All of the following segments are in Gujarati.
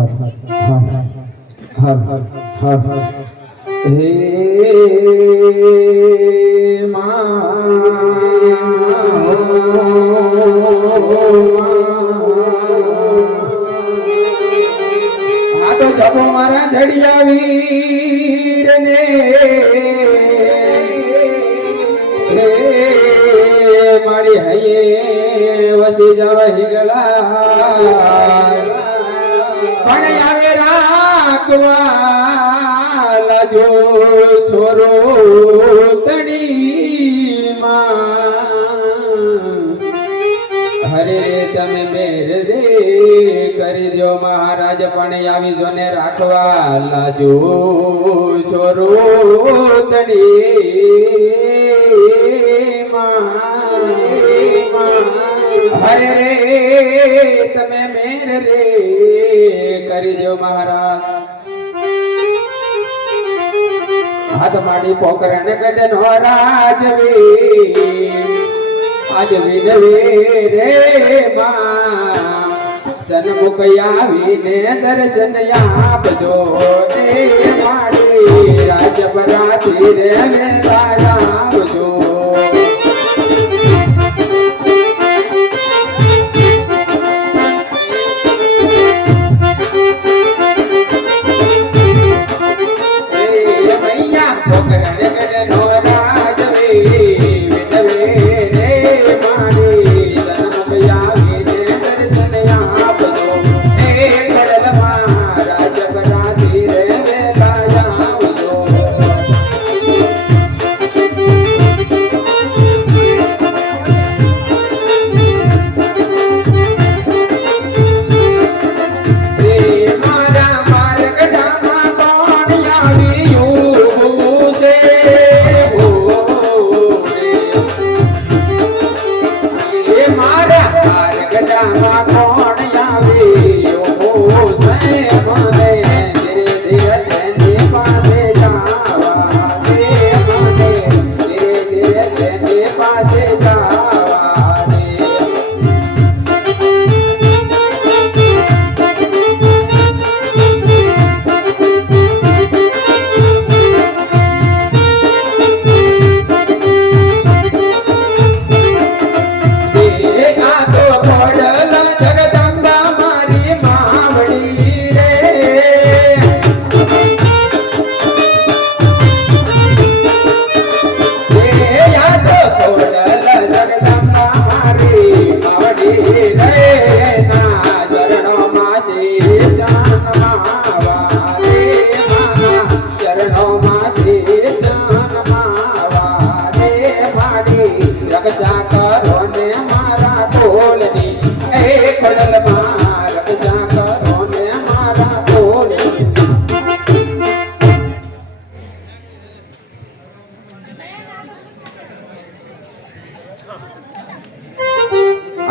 હર હર હર હર હે આ તો જપો મારા જડિયા વીર ને મારી હૈયે વસી જવ હિગલા પણ આવે રાખવા લાજો છોરો તડી માં હરે તમે મેર રે કરી દો મહારાજ પણ આવી જો ને રાખવા લાજો છોરો તડી હરે રે તમે મેર રે કરી દો મહારાજ હાથ માડી પોકરણ ગઢ નો રાજવી આજ વિનવે રે માં સન્મુખ આવીને દર્શન આપજો એ માડી રાજ પરાથી રે વેલા આવજો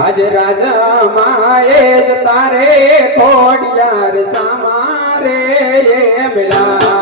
આજ રાજા માએ જ તારે ખોડિયાર સામારે મિલા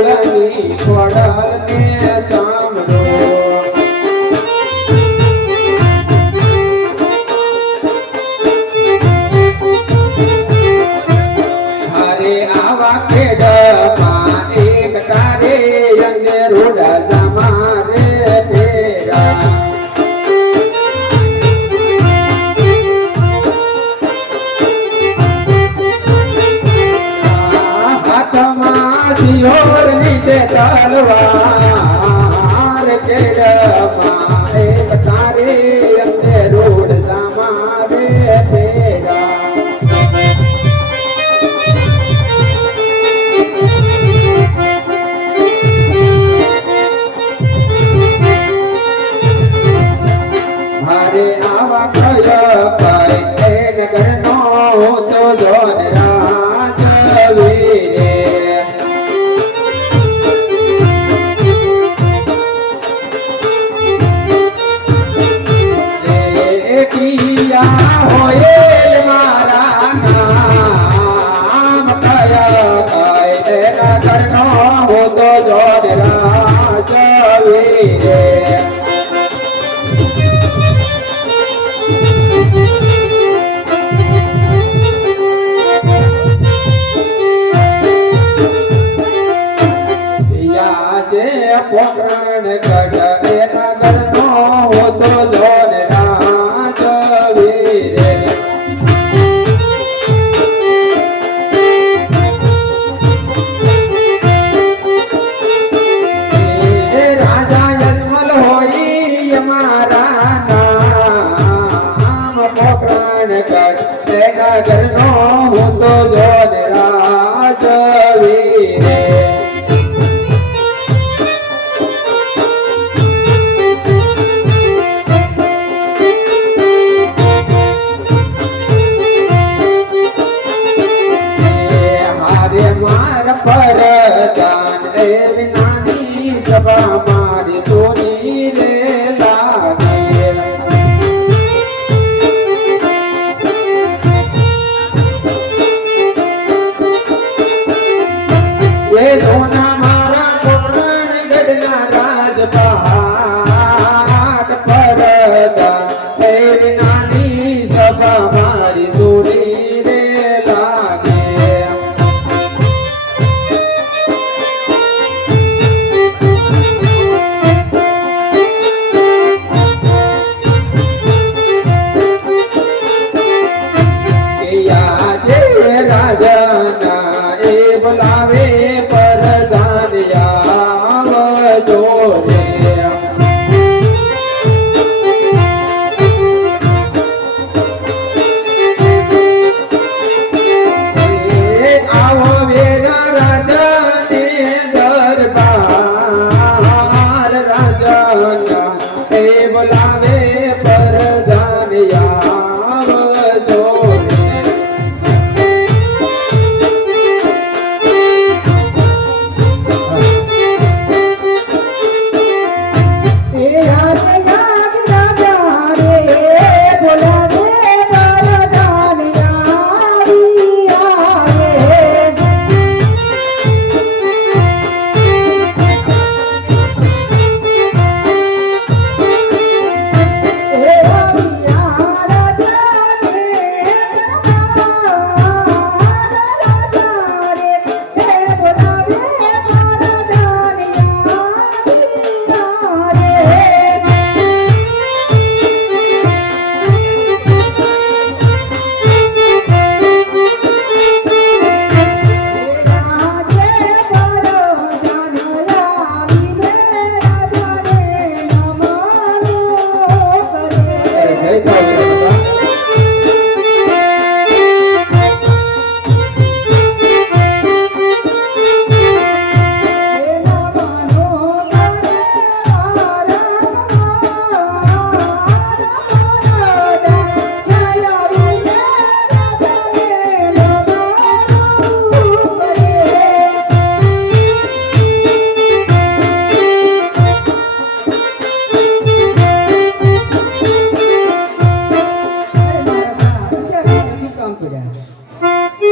ગોળની ખોડલને સાંભળો હારે આવા ખેડમાં એક તારે અંગે રોડા જામારે ફેરા સિંહોર નીચે તલવાર ખેડમાં એક તારે અંગે રોડ જામારે ફેરા મારે આવા કઈ એ નગરનો તો જોન રાજવીરે કિયા હોય મારા નામ કયા કઈ એ નગરનો તો જોન રાજવીરે પોકરણ ગઢ એ નગરનો હોતો જોન રાજવીરે રાજા યજમલ હોય મારા નામ પોકરણ ગઢ એ નગરનો હોતો જોન રાજવીરે પરદાન એ વિનાની સભા મારી સોની રે લાગે એ સોના મારા કોકણ ગઢના રાજપાટ પરદાન એ વિનાની સભા મારી સોની રે લાગે રાજા એ બોલાવે પરદાન આવજો રે આવો વેરા રાજાને દરબાર રાજા એ બોલાવે પરદાન આવજો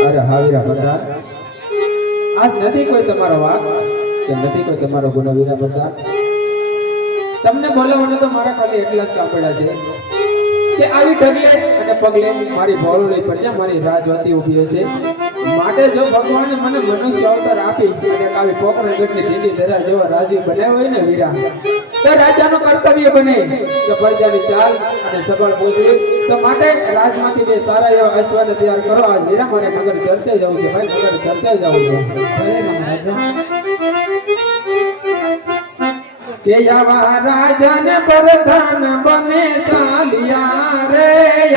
અરે હાવીરા પધાર આજ નથી કોઈ તમારો વાક કે નથી કોઈ તમારો ગુનો વીરા પ્રતાપ? તમને બોલાવવાના તો મારા ખાલી એટલા જ કાપડા છે કે આવી ડગલે અને પગલે મારી ભોળોળી પડશે, મારી રાહ જોતી ઊભી હશે. માટે જો ભગવાને મને મનુષ્ય અવતાર આપી અને આવી પોકરણ ગઢની દીદી ધરા જેવા રાજી બનાવ્યો હોય ને વીરા, તો રાજાનું કર્તવ્ય બને કે પ્રજાની ચાલ અને સબળ પૂછવી. તો માટે રાજમાંથી બે સારા એવા અશ્વને તૈયાર કરો. આ વીરા મારે નગર ચર્ચે જવું છે ભાઈ, નગર ચર્ચે જવું છે. ભલે મહારાજા કે આવા રાજાને પ્રધાન બને ચાલિયા રે,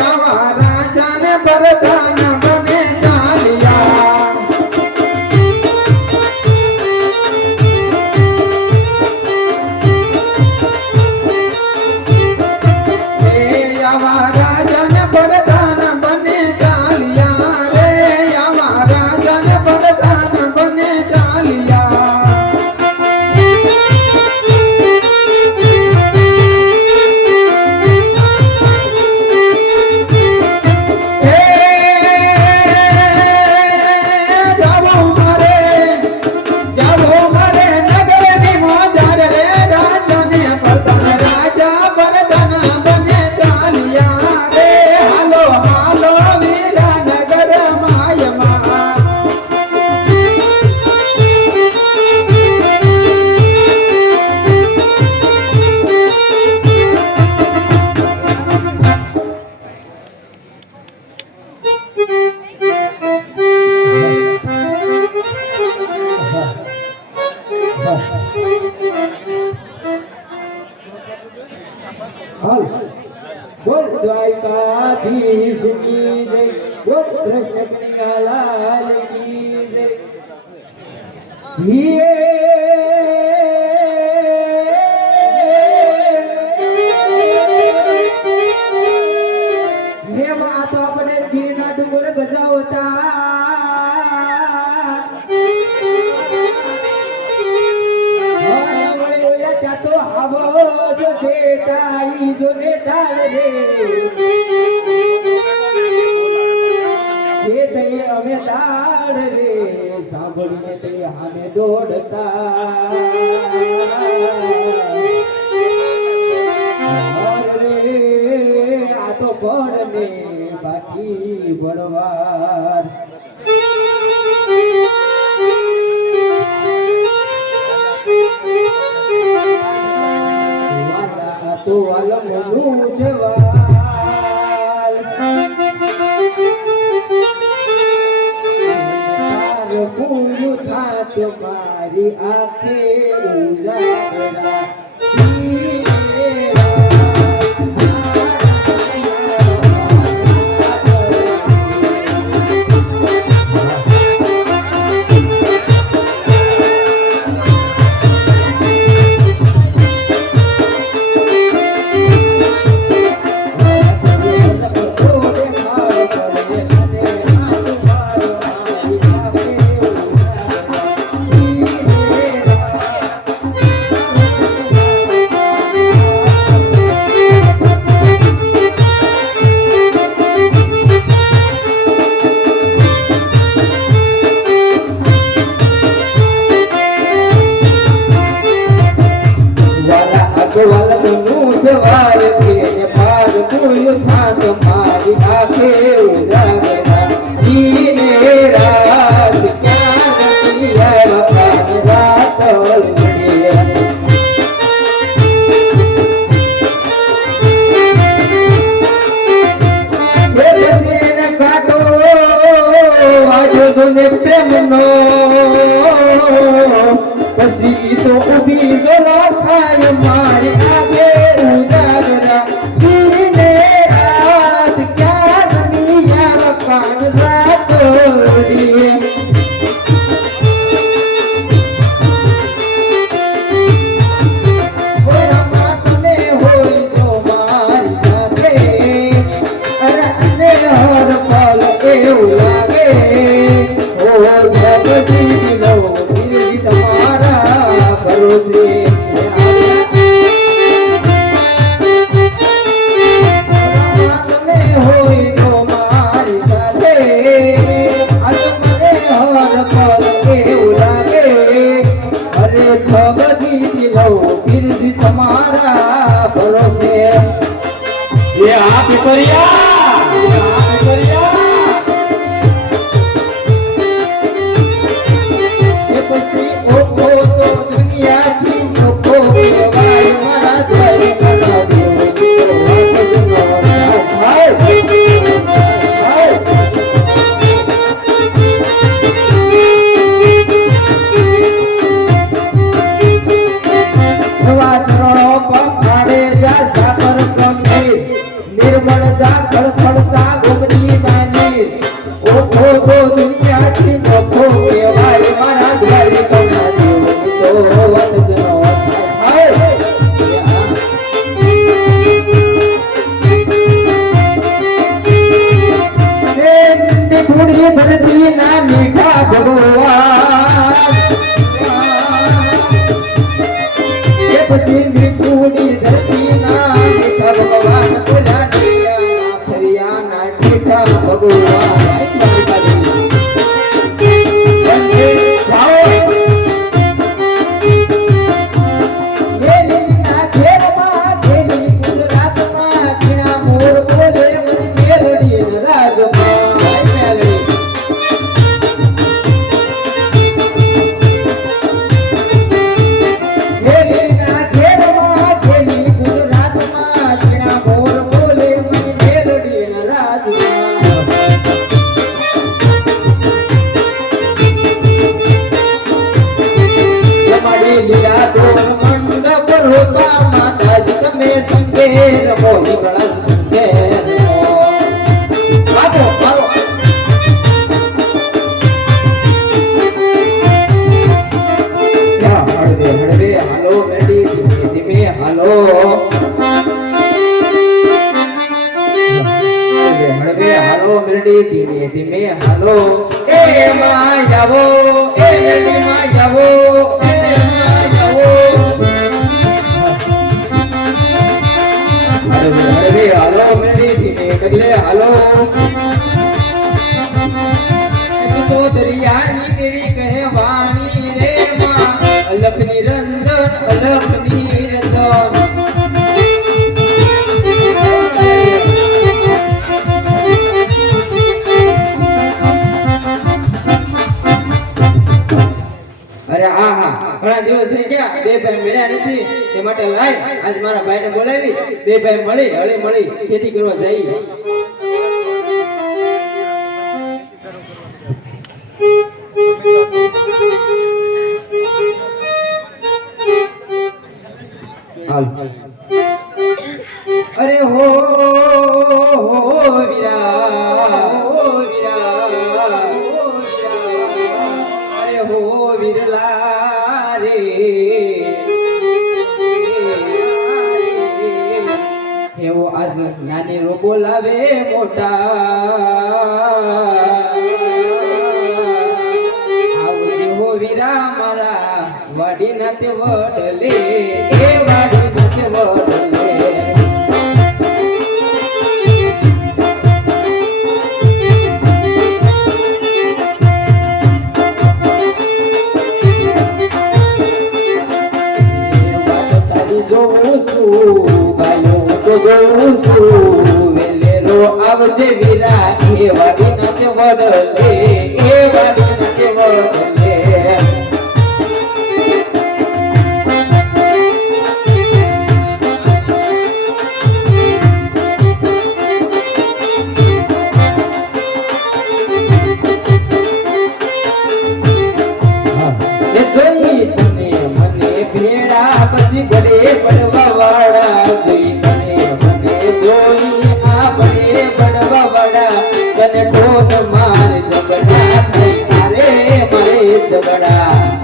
આવા રાજાને પ્રધાન બને ચાલિયા. આવા રાજાને પ્રધાન બને ચાલિયા રે, આવા રાજાને પ્રધાન બને ચાલિયા. બોલ દ્વારકાધીશ કી જય, બોલ કૃષ્ણ કનૈયાલાલ કી જય. આ તો આપણે ગીરના ડુંગર ગજાવતા તો આવો જો દેતાઈ જો દેતાળ રે એ દઈએ અમે દાળ રે સાંભળીને તે આને દોડતા રે. આ તો પડને બાકી બળવાર તો વાલમનું સવાલ પૂરું થાત મારી આંખે ઉજાગરા. સવાર છે પાર પૂરું થાત મારી આંખે ઉજાગરા. દીને રાત ક્યાં નથી આવ્યા રાત કાઢો આજો જોને પ્રેમનો પછી તો ઉભી જોલો થાય મારી આગે ઉજાગરા. દીને રાત ક્યાં નહીં આવ્યા રાત અરે ધીમે ધીમે હાલો એ માયાવો એ માયાવો એ માયાવો અરે હાલો મેરી ધીમે કદલે હાલો તો દરિયાની કેવી કહેવાની રે માં અલખ નિરંજન અલખ નિરંજન ઘણા દિવસ થઈ ગયા બે ભાઈ મળ્યા નથી તે માટે લાય આજ મારા ભાઈને બોલાવી બે ભાઈ મળી હળી મળી ખેતી કરવા જઈ અરે હો વીરા અરે હો વીરલા એવો આજ નાની રો બોલાવે મોટા આવજે હો વીરા મારા વાડી ના તે વડલે એ વાડી ના તે વડલે આવજે વીરા એ વાડી ના તે વડલે એ વાડી ના તે વડલે એ જોઈ તને મને ભેળા પછી ઘરે પડવા વાળા જોઈ તને મને જોઈ તને ઠોન માર જબડા થઈ તારે મારે જબડા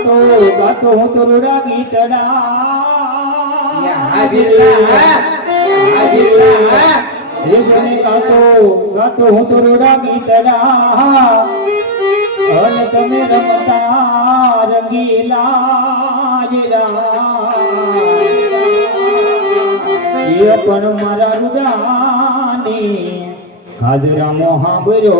ગાતો ગાતો હું તો રૂડા ગીતડા જેને ગાતો ગાતો હું તો રૂડા ગીતડા અને તમે રમતા રંગીલા એ પણ મારા રૂડાની હાજરા મોહાબરો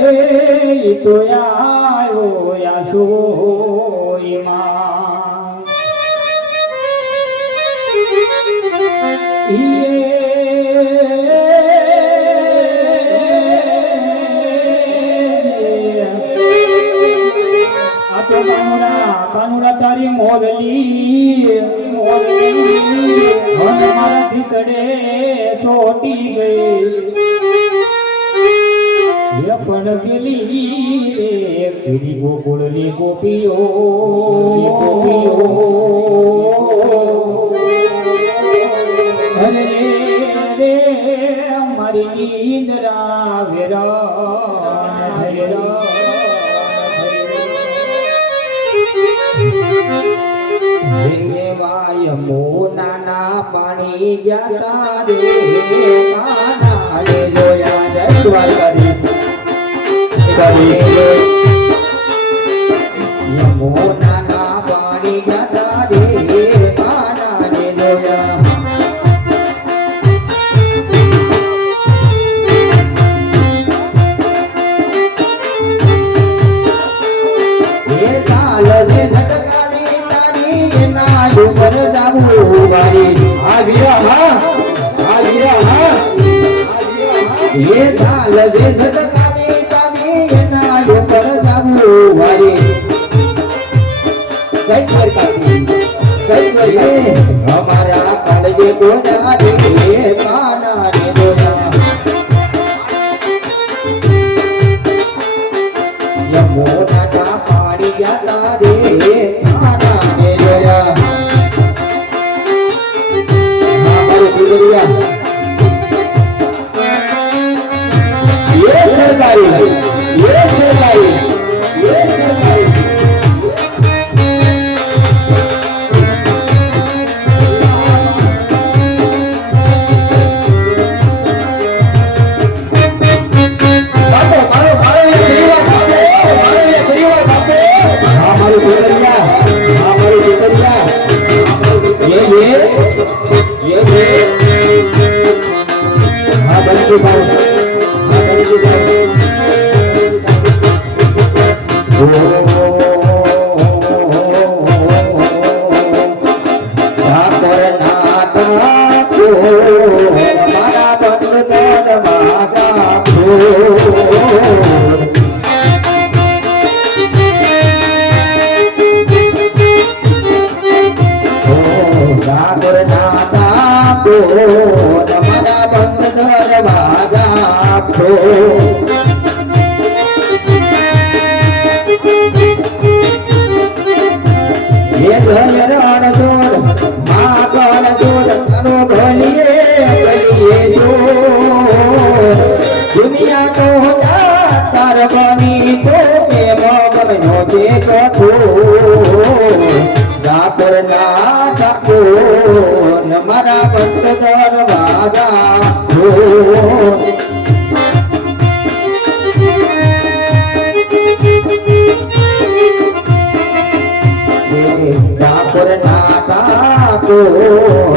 અરે તો આયો યાસોઈમાં આ તો કાનુડા તારી મોરલી મારા ચિતડે સોટી ગઈ પણ ગેલી રે ગીરી ગોકુળની ગોપીઓ અરે રે મારી નીંદરા વેરા વાય મોનાના પાણી ગયા રે કાના રે જોયા જય યમુનાના પાણી ગયા રે કાના રે જોયા એ ચાલ જે ઝટકાની તારી ના ઉપર જાવું વારી આ વીરા હા એ ચાલ જે ઝટકાની તારી ના ઉપર જાવું વારી કઈ કાકી અમારા કાળજે ગોડા રે કાના રે ગોડા યમુના પાણી ગયા રે કાના રે જોયા મારું ગુજરિયા ये सरकारी મારા ભક્ત દરવાજા ડાકોર ના ડાકોર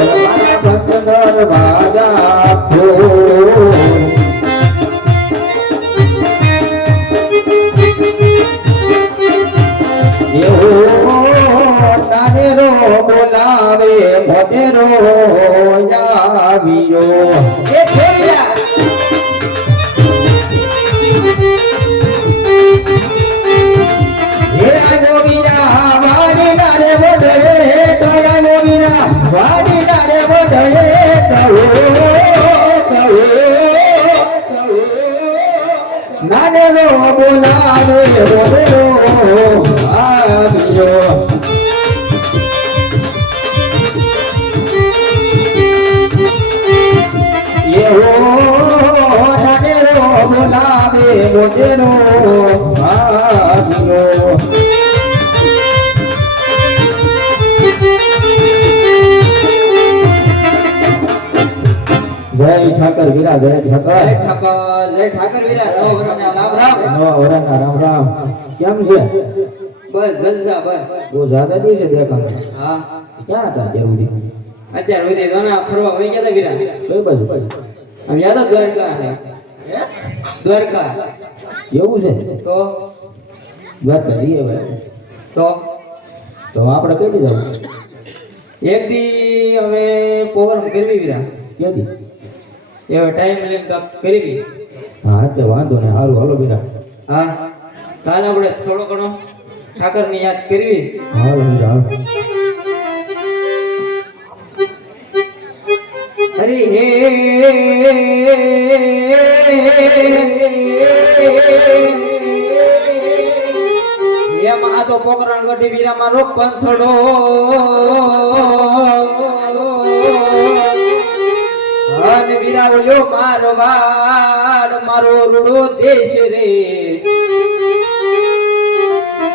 મારા ભક્ત દરવાજા બોલાવે મોટેરો આવ્યો એ છોડ્યા હે આનો વિના વાડી નારે બોલે તો આનો વિના વાડી નારે બોલે નાને નો બોલાવે મોટેરો આવ્યો તેરો ભાગ્યો જય ઠાકર વીરા જય ઠાકર વીરા નવ વરણના રામ રામ નવા વરાના રામ રામ કેમ છે બસ જલસા બસ બહુ જ્યાદા દિવસે દેખાણ હા ક્યાં હતા જરૂરી અત્યારે સુધી ઘણા ફરવા વહી ગયા તા વીરા કઈ બાજુ આમ યાદ હતો દ્વારકા ને દ્વારકા એવું છે તો દ્વારકા જઈએ ભાઈ તો તો આપણે કઈ જવું એક દી હવે પ્રોગ્રામ કરવી વીરા ક્યાંથી હવે ટાઈમ લઈને કાપ કરવી હા તે વાંધો ને હારું હાલો બીરા હા કાલે આપણે થોડો ઘણો ઠાકરની યાદ કરવી હાલો હાલો અરે હે એમાં આ તો પોકરણ ગઢી વીરામાં રોગ પંથડો અને વીરા ઓલ્યો મારો વાડ મારો રૂડો દેશ રે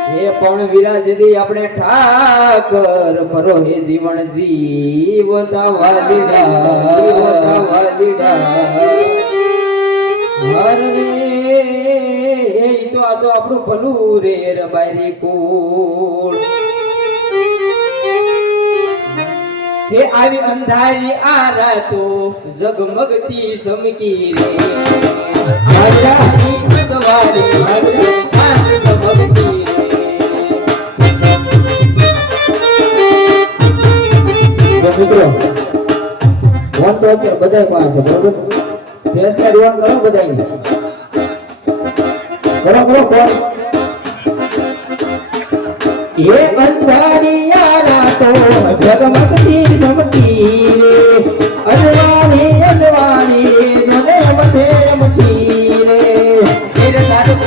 હે પણ વીરા જદી આપણે ઠાકર પરો હે જીવન જીવતા વાલીડા હર રે એ તો આ તો આપણું ભલું રે રબારી કુળ હે આવી અંધારી આ રાતો જગમગતી સમકી રે આજાની અગવાડી સાંજ સમગતી તો મિત્રો ફોન તો અત્યારે બધા પાસે બરોબર ફેસને રિવાન કરો બધાને કરો ફોન એ અંધારિયા રાતો જગમગતી સમતી રે અજવાણી મને મથે રમતી રે મેરે તારું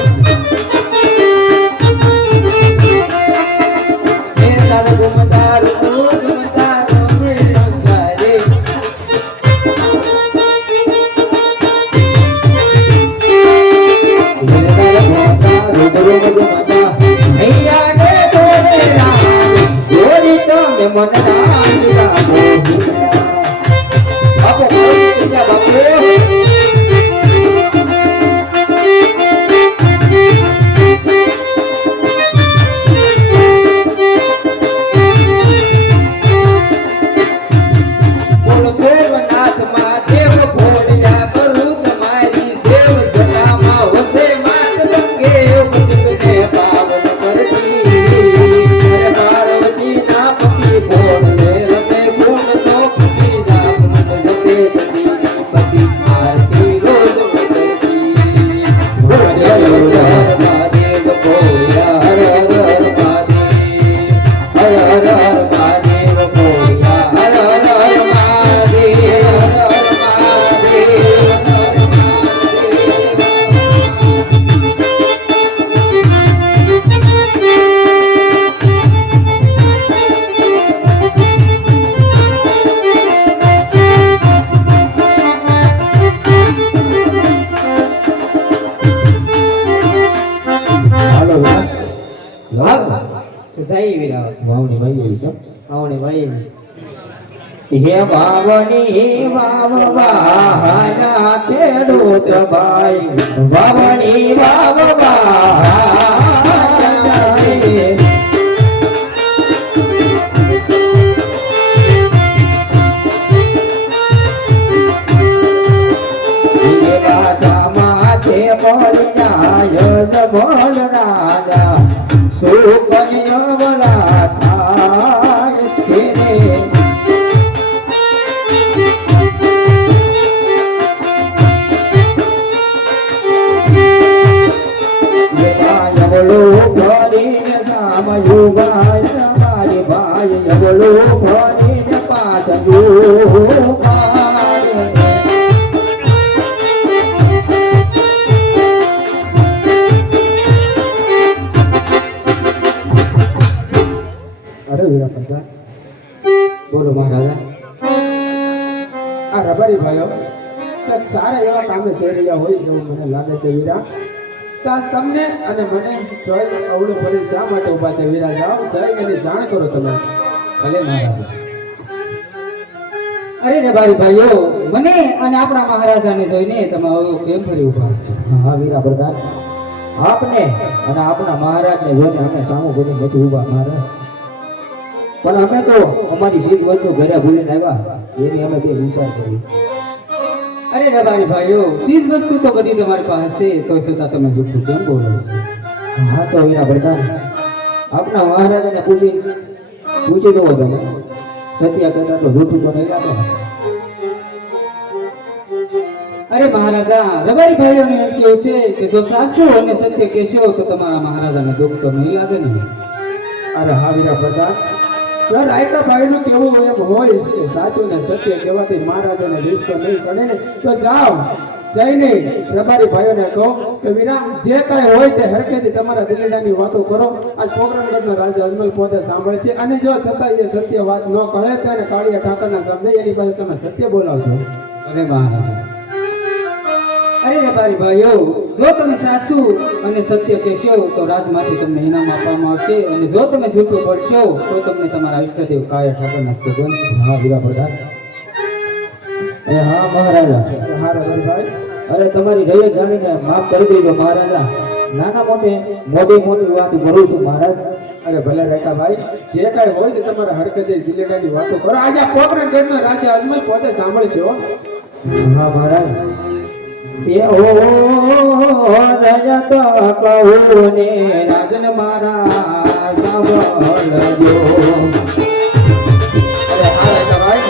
વાવણી ભાઈ કેમ આવણે ભાઈ હે વાવણી વાવવાના ખેડૂત ભાઈ વાવણી વાવવા બોલ રાજા સુકન્યા થાય છે યવલો ભરીને સામયુગાય મારી ભાઈ યવલો ભરીને પાછું બોલો મહારાજા આ રબારી ભાઈઓ કંઈક સારા એવા કામે જઈ રહ્યા હોય એવું મને લાગે છે વીરા તાસ તમને અને મને જોઈ અવળું ફરી શા માટે ઊભા છે વીરા? જાઓ જઈ એની જાણ કરો તમે. ભલે મહારાજા. અરે રબારી ભાઈઓ, મને અને આપણા મહારાજાને જોઈને તમે આવું કેમ ફરી ઊભા છો? હા વીરા પ્રધાન, આપને અને આપણા મહારાજને જોઈને અમે સામું બની નથી ઊભા મહારાજ, પણ અમે તો અમારી સીધ વસ્તુ ઘરે ભૂલીને આવ્યા એની અમે બે વિચાર કરી. અરે રબારી ભાઈઓ, ચીજ વસ્તુ તો બધી તમારી પાસે છે, તો છતાં તમે જૂઠું કેમ બોલો છો? હા તો વીરા પ્રધાન, આપણા મહારાજાને પૂછી દો તમે, સત્ય કહેતા તો જૂઠું તો નહીં લાગે. અરે મહારાજા, રબારી ભાઈઓને એમ કેવું છે કે જો સાચું અને સત્ય કહેશો તો તમારા મહારાજાને દુઃખ તો નહીં લાગે ને? અરે હા વીરા પ્રધાન, જો રાયકા ભાઈનું કેવું એમ હોય કે સાચું ને સત્ય કહેવાથી મહારાજાને રીસ તો નહીં સડે ને, તો જાઓ જઈને રબારી ભાઈઓને કહો કે વીરા જે કાંઈ હોય તે હરખેથી તમારા દિલેડાની વાતો કરો. આજ પોકરણગઢનો રાજા અજમલ પોતે સાંભળશે અને જો છતાં એ સત્ય વાત ન કહે તો એને કાળિયા ઠાકરના શબ્દે એની પાસે તમે સત્ય બોલાવજો. અરે મહારાજા, અરે રબારી ભાઈઓ, જો તમે સાચું અને સત્ય કહેશો તો રાજમાંથી તમને ઇનામ આપવામાં આવશે, અને જો તમે જૂઠું બોલશો તો તમને તમારા ઈષ્ટદેવ કાળિયા ઠાકરના સગન. હા વીરા પ્રધાન. અરે હા મહારાજા, હા રબારી ભાઈ, અરે તમારી રૈયત જાણીને માફ કરી દેજો મહારાજા, નાના મોટી મોટી વાત કરું છું મહારાજ. અરે ભલે રેખા ભાઈ, જે કાંઈ હોય તે તમારા હરકતે દિલેડાની વાતો કરો. આજે પોકરણગઢનો રાજા અજમલ પોતે સાંભળશે હો. હા મહારાજ. એ હો રજત કહું ને રાજન મારા સાંભળજો. અરે હા રેખા ભાઈ,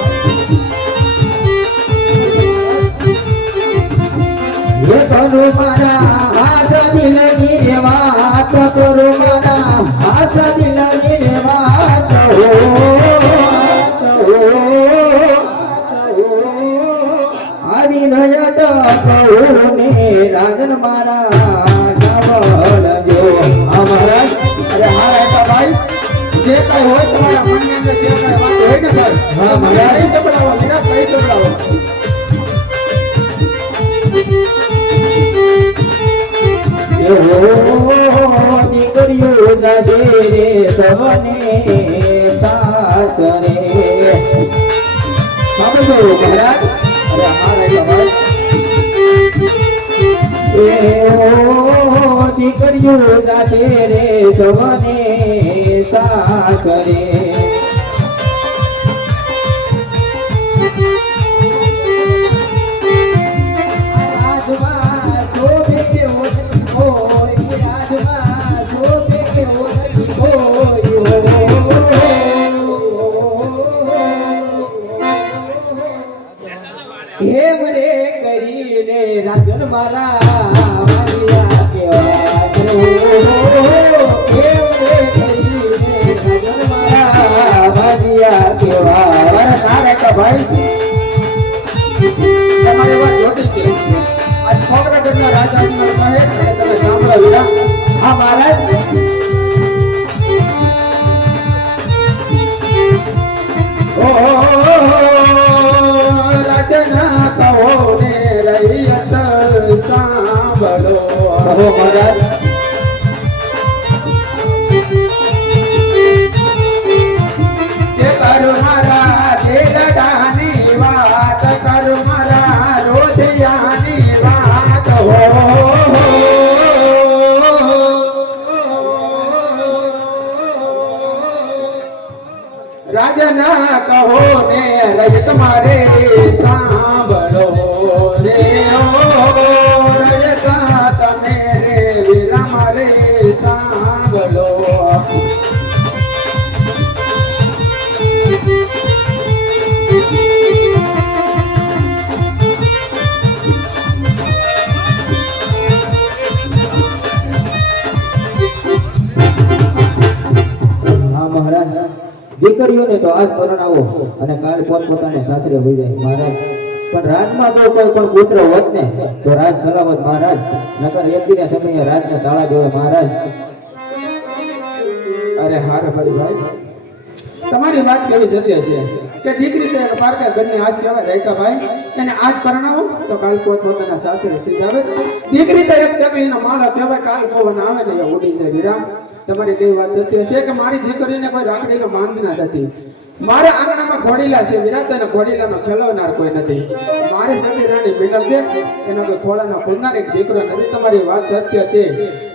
એ કરું મારા હાથ દિલની રે વાત કરું મારા હાથ દિલની રે વાત આવી રજત કહું ને રાજન મારા સાંભળજો. હા મહારાજ. અરે હા રેખા ભાઈ, જે કાંઈ હોય તમારા મનની અંદર જે કાંઈ વાત હોય ને ભાઈ, હા, મને કઈ સંભળાવો મીરા, કઈ સંભળાવો. દીકરીઓ જશે રે સવને સાસરે. સાંભળજો મહારાજ. અરે હા રેખા ભાઈ, એ દીકરીઓ જશે રે સવને સાસરે. રાજમાં શોભે કેવો હોય, રાજમાં શોભે કેવો હે મને કરીને રાજન મારા વાલિયા કેવા કરો. હે મને કરીને રાજન મારા વાલિયા કેવા. અરે હા રેખા ભાઈ, તમારી વાત ખોટી છે. આજ પોકરણગઢના રાજા અજમલ કહે અને તમે સાંભળો વીરા. હા મહારાજ. રાજના કહો ને રૈયત સાંભળો. કહો મહારાજ. કે કરું મારા દિલડાની વાત, કરું મારા રોદિયાની વાત હો. રાજના કહો ને રજત મારે સાંભળો રે ઓ રજત તમે રે વીરા મારે સાંભળો. હા મહારાજ. દીકરીઓને તો આજ પરણાવો અને કાલ પોતપોતાને સાસરે હોઈ જાય મહારાજ. પણ રાજમાં જો કોઈ પણ પુત્ર હોત ને તો રાજ સલામત મહારાજ, નકર એક દિને સમયે રાજને તાળા જોવે મહારાજ. અરે હા રે મારી ભાઈ, તમારી વાત કેવી સત્ય છે કે દીકરી તો પારકા ઘરની આજ કહેવાય રાયકા ભાઈ અને આજ પરણાવો તો કાલ પોતાના સાસરે સીધાવે દીકરી તો એક ચકલીનો માળો કહેવાય કાલ પવન આવે ને એ ઉડી જાય વિરામ તમારી કેવી વાત સત્ય છે કે મારી દીકરીને કોઈ રાખડીનો બાંધના નથી મારા આંગણામાં ઘોડીલા છે વિરાટ અને ઘોડીલાનો ખેલવનાર કોઈ નથી મારી સતી રાણી મિનલ દે એનો કોઈ ખોળાનો ખોલનાર એક દીકરો નથી તમારી વાત સત્ય છે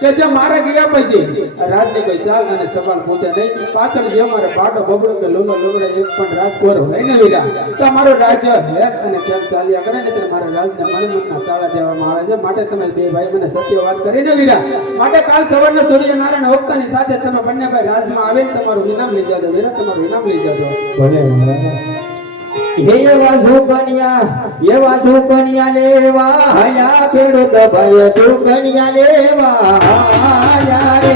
કે જે મારે ગયા પછી રાજની કોઈ ચાલ અને સવાલ પૂછે નહીં પાછળ જે મારે પાડો બબડો કે લોલો લોબડો એક પણ રાજકોર હોય ને વીરા તો મારું રાજ્ય હેત અને ખેલ ચાલ્યા કરે ને તે મારા રાજને મણિમુખના તાળા દેવામાં આવે છે માટે તમે બે ભાઈ મને સત્ય વાત કરીને વીરા માટે કાલ સવારના સૂર્યનારાયણ વખતાની સાથે તમે બંને ભાઈ રાજમાં આવીને તમારું ઇનામ લઈ જાજો વીરા તમારું ઇનામ લઈ જાજો ભલે મહારાજ એવા સુકન્યા લેવા હાલ્યા ખેડૂત ભાઈ સુકન્યા લેવા હાલ્યા રે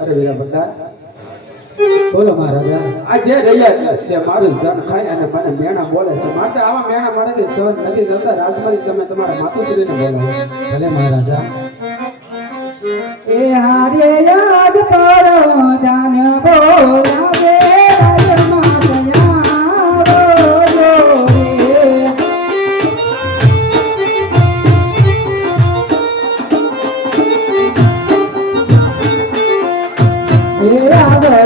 અરે વીરા બતા બોલો મહારાજા. આ જે રહ્યા જે મારું ધન ખાય અને મને મેણા બોલે છે માટે આવા મેણા મારાથી સહન નથી થતા રાજમાંથી તમે તમારા માતુશ્રીને બોલાવો ભલે મહારાજા. એ હારે યાદ કરો જાન બોલાવે રાજમાં તયા બોલો રે એ આગો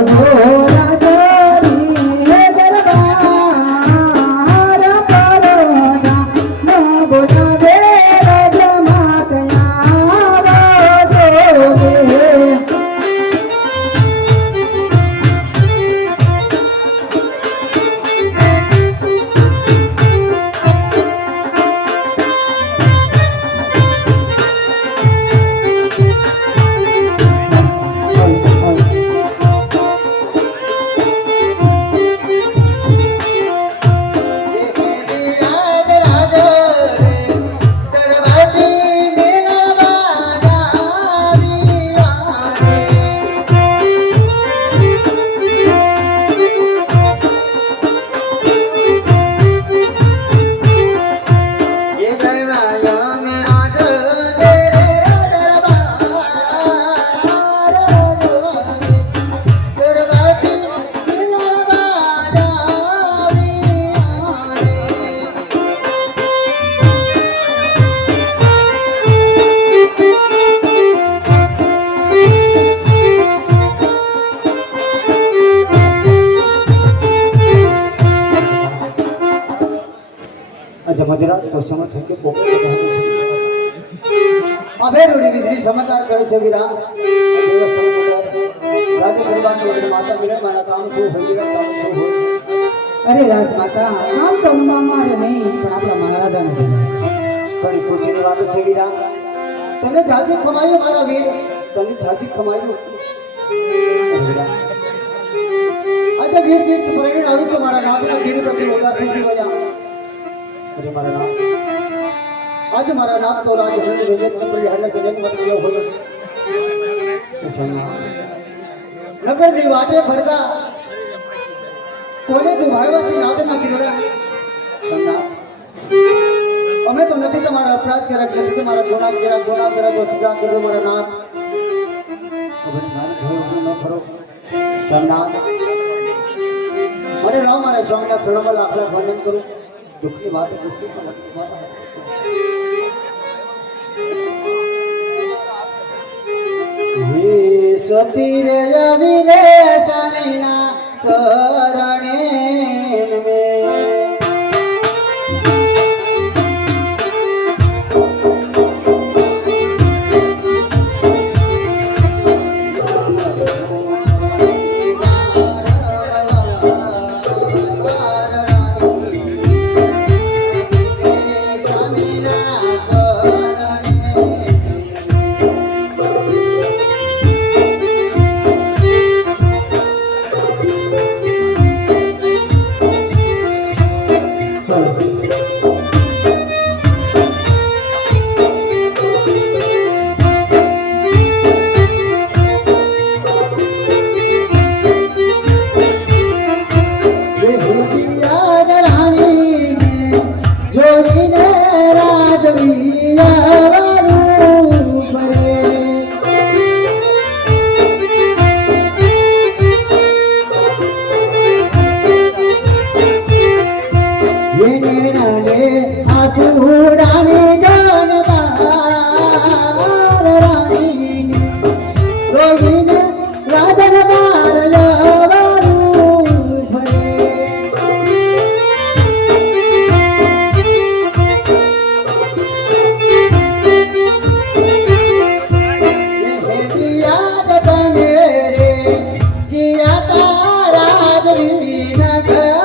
સમાચાર કહે છે વિરામ રાજા ગરબાની માતા વિરામાના કામ શું હોય કામ શું હોય અરે રાજમાતા કામ તો મારે નહીં પણ આપણા મહારાજાનું છે. ઘણી ખુશીની વાત છે વિરામ તને જાજી કમાયું મારા વીર તને જાજી કમાયું આજે 20 પરિણામ આવ્યું છે મારા નામના ગીર પ્રતિ ઉદાસીથી વયા અરે મારા નામ आज हमारा नाम तो राज हरण विजय परिहार के जन्म मत गयो हो नगर निवाटे भरदा कोने दुभायवा से नादे ना किरोड़ा हमें तो नहीं तुम्हारा अपराध करा कि तुम्हारा गुनाह करा तो सजा करो हमारा नाम अब नाम धो न करो सन्ना अरे राम मारे स्वामी सड़वल आखला वर्णन करो दुख की बात खुशी को बात सती रे रविने स्वामीना शरणे નયનને આસુડાની જાણકાર રાણીની રોહીને રાજન બાર લવારું ફરે યાદ તને રે જીયા તારા જવી નગર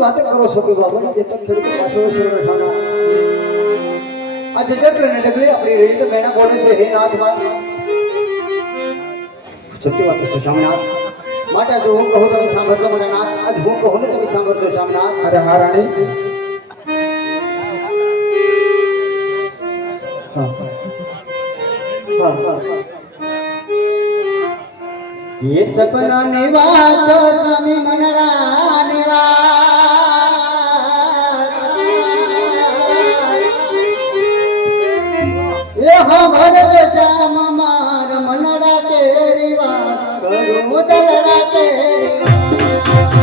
વાતે કરો છો કે બાબા જે તક ખેડૂત પાછો શરૂ થવાનો આજે ડગલે ને ડગલે આપણી રહી તો મેણા બોલે છે હે નાથમાં સત્ય વાત છે શામનાથ માટે જો હું કહું તમે સાંભળજો મારા નાથ આજ હું કહું ને તમે સાંભળજો શામનાથ અરે હા રાણી ये सपना ने बात स्वामी मनरा ने ये हमारे श्याम मार मनरा तेरी बात करूं दलरा तेरी बात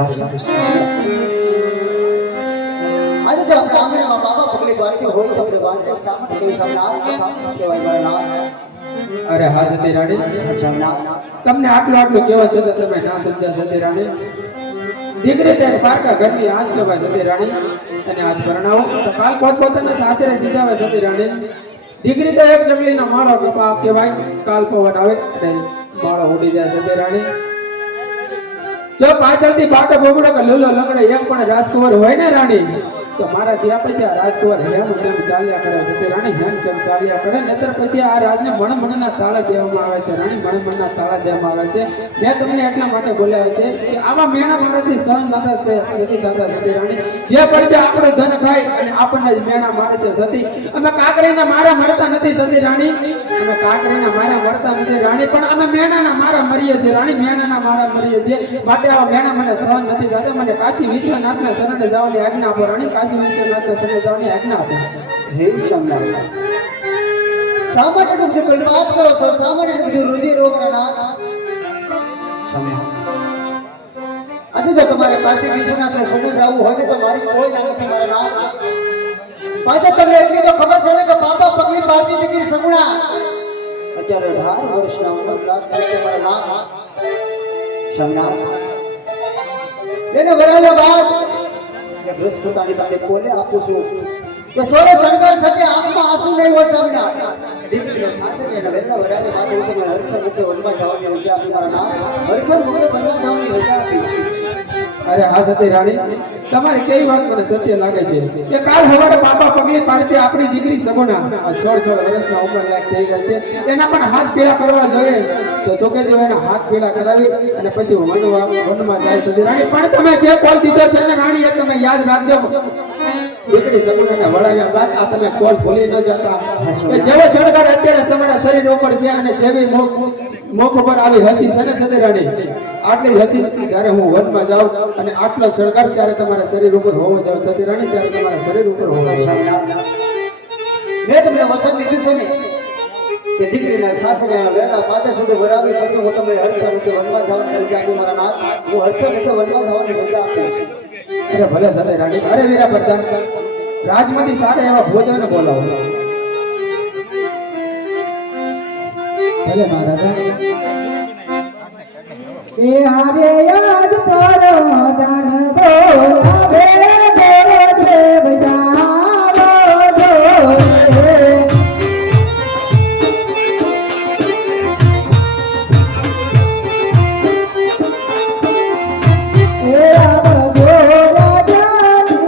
લાજ આજે તો આપણે આમણે બાબા પગલે દ્વારકે હોય તો આપણે વાંચે સામત કોઈ સામના સામત કહેવાય મારા નામ અરે હા સતી રાણી સામના તમને આટલું કેવો છે તો તમે ના સમજ્યા સતી રાણી દીકરી તે પારકા ઘરની આજ કહેવાય સતી રાણી અને આજ પરણાવો તો કાલ પોતપોતાના સાસરે સીધાવે સતી રાણી દીકરી તો એક જંગલીના માળો કહેવાય કાલ પવન આવે અને માળો ઉડી જાય સતી રાણી જો પાછળથી બાટો બગડો કે લૂલો લગડે એક પણ રાજકુંવર હોય ને રાણી તો મારા ત્યાં પછી આ રાજકુંવર હેમ કેમ ચાલ્યા કરે છે તે રાણી હેમ કેમ ચાલ્યા કરે નહીતર પછી આ રાજને મણમણના તાળા દેવામાં આવે છે રાણી મણમણના તાળા દેવામાં આવે છે મેં તમને એટલા માટે બોલાવ્યા છે કે આવા મેણા મારાથી સહન નથી થતા સતી રાણી જે પડશે આપણું ધન ખાય અને આપણને જ મેણા મારે છે સતી અમે કાકરીના મારા મરતા નથી સતી રાણી અમે કાકરીના મારા મરતા નથી રાણી પણ અમે મેણાના મારા મરીએ છીએ રાણી મેણાના મારા મરીએ છીએ માટે આવા મેણા મને સહન નથી થતા મને કાશી વિશ્વનાથના શરણે જવાની આજ્ઞા આપો રાણી કાશી વિશ્વનાથના શરણે જવાની આજ્ઞા આપો હે સામના સામાન્ય રૂપથી કોઈ વાત કરો છો સામાન્ય રૂપથી રુધિર રોગના નાથ સામના આજે જો તમારે કાશી વિશ્વનાથને સમજ આવવું હોય તો મારી કોઈ નામ નથી મારા નામ પાછા તમને એટલી તો ખબર છે ને કે બાપા પગલી પાડતી દીકરી સગુણા અત્યારે 18 વર્ષના ઉંમર છે મારા નામ સામના એને વરાવ્યા બાદ કે બૃહસ્પતિની તમને કોને આપું છું કે સોરે શણગાર સાથે આંખમાં આંસુ નહીં હોય સામના દીકરીને સાસરે ને વેલા વરાવે માટે હું તમને હરખર મુકે વનમાં જવાની રજા આપી મારા નામ હરખર મુકે વનમાં જવાની રજા આપી અરે હા સતી રાણી તમારી કઈ વાત મને સત્ય લાગે છે કે કાલ સવારે બાપા પગલી પાડતી આપણી દીકરી સગુણા 16 વર્ષના ઉંમર લાયક થઈ ગઈ છે એના પણ હાથ પીળા કરવા જોઈએ તો સોકે દેવાના હાથ પીળા કરાવી અને પછી વનમાં જાય સતી રાણી પણ તમે જે કોલ દીધો છે ને રાણી એ તમે યાદ રાખજો દીકરી સગુણાને વળાવ્યા બાદ આ તમે કોલ ભૂલી ન જતા કે જેવો શણગાર અત્યારે તમારા શરીર ઉપર છે અને જેવી મોખ ઉપર આવી હસી છે ને સતી રાણી આટલી હસી જ્યારે હું વનમાં જાઉં અને આટલો શણગાર ત્યારે તમારા શરીર ઉપર હોવો જોઈએ સતી રાણી ત્યારે તમારા શરીર ઉપર હોવો જોઈએ મેં તમને વસન લીધું છે ને કે દીકરીના સાસરે વેલા પાદર સુધી વરાવી પછી હું તમને હરખર મુકે વનમાં જવાની રજા આપી મારા નામ હું હરખર મુકે વનમાં જવાની રજા આપી અરે ભલે સતી રાણી અરે વીરા પ્રધાન રાજમાંથી સારા એવા ભોજન બોલાવો ભલે મહારાજા એ હારે યાદ કરો દાન બોલાવે દેવ જાવો જોરે એ આવ ગોરા જાને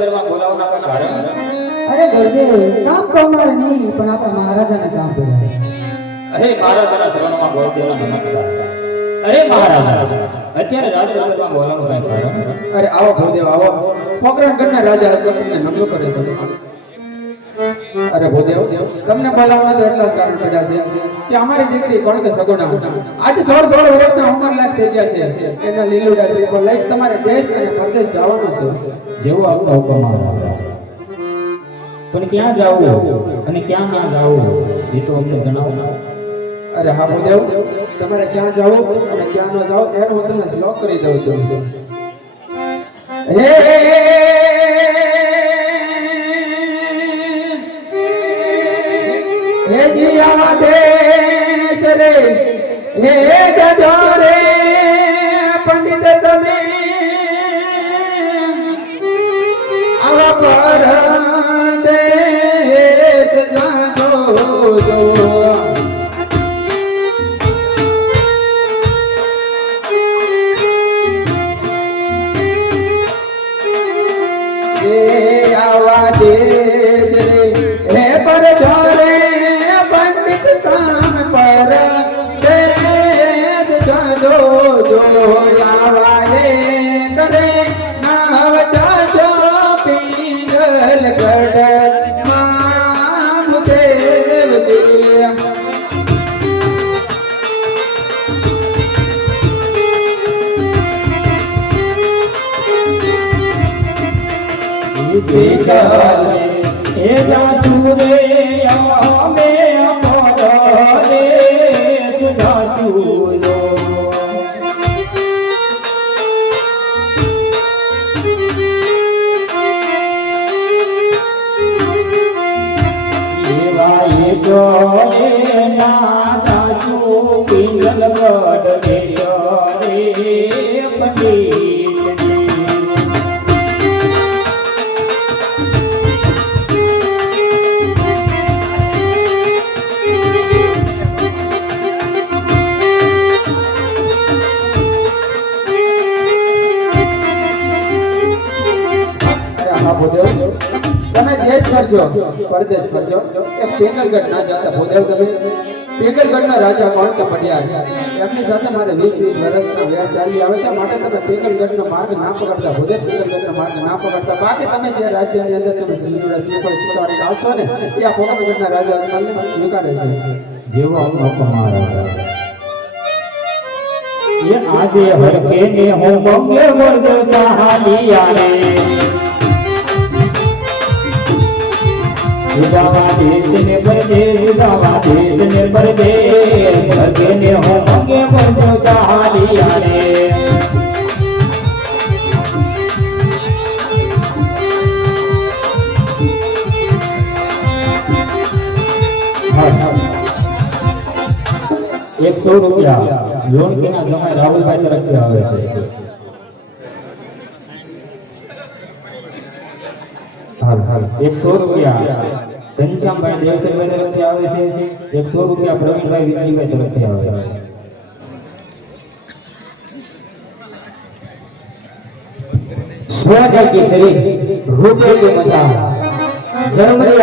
દરબાર પરદા ના બોલાવે અરે ગુરુદેવ કામ તો અમારે નહીં પણ આપણા મહારાજાને કામ કર્યું અરે મહારાજાના શરણમાં ગોરદેવના નમસ્કાર અરે મહારાજા અત્યારે રાજદરબારમાં બોલાવવાનું કાંઈ કારણ અરે આવો ભૂદેવ આવો પોકરણગઢના રાજા તમને નમલો કરે છે અરે ભૂદેવ તમને બોલાવવાના તો એટલા જ કારણ પડ્યા છે કે અમારી દીકરી કોણ કે સગુણા આજે 16 વર્ષના ઉંમર લાયક થઈ ગયા છે એના લીલુડા શ્રીફળ લઈ તમારે દેશ અને પરદેશ જવાનું છે જેવો આપનો હુકમ મહારાજા પણ ક્યાં જાવું અને ક્યાં ના જાવું એ તો અમને જણાવો અરે હા ભૂદેવ, તમારે ક્યાં જાવ અને ક્યાં ન જાવ ત્યારે હું તમને શ્લોક કરી દઉં છું. હે હે જીયા દેશ રે, હે જજો રે પંડિત તમે આવા પરદેશ જાજો જો. આવા દેશ રે હે પર જોરે પંડિત કામ પર દેશ જાજો જો. આવા રે કરે નાવ જાજો પિંગલ ગઢ માં દેવજી. એ જાસુ રે અમે અમર રે જાસુ લો. એવાય જો ના જાસુ પિંગલ ગઢ રે પંડિત. તમે દેશ કરજો પરદેશ કરજો એ પેંગલગઢ ના જતા ભૂદેવ. તમે પેંગલગઢના રાજા કોણ કે પડિયા એમની સાથે મારે 20-20 વર્ષના વેર ચાલી આવે છે, માટે તમે પેંગલગઢનો માર્ગ ના પકડતા ભૂદેવ. પેંગલગઢનો માર્ગ ના પકડતા. બાકી તમે જે રાજ્યની અંદર તમે શ્રીમંત શીખવાડી આવશો ને એ આ પેંગલગઢના રાજા સ્વીકારે છે. જેવો અમારા ये आजे हरके ने हो बंगे वर्ग सहालिया रे उदावा देश ने परदेश उदावा देश ने परदेश हरके ने हो बंगे वर्ग सहालिया रे ₹100 लोन के ना जमा राहुल भाई तरफ से आवे છે. હાલ હાલ ₹100 ઘનશ્યામભાઈ દેવસરભાઈ તરફથી આવે છે. ₹100 પ્રવીણભાઈ વિજયભાઈ તરફથી આવે છે. સ્વર્ગ કેસરી રૂપે के मसा जर्मनी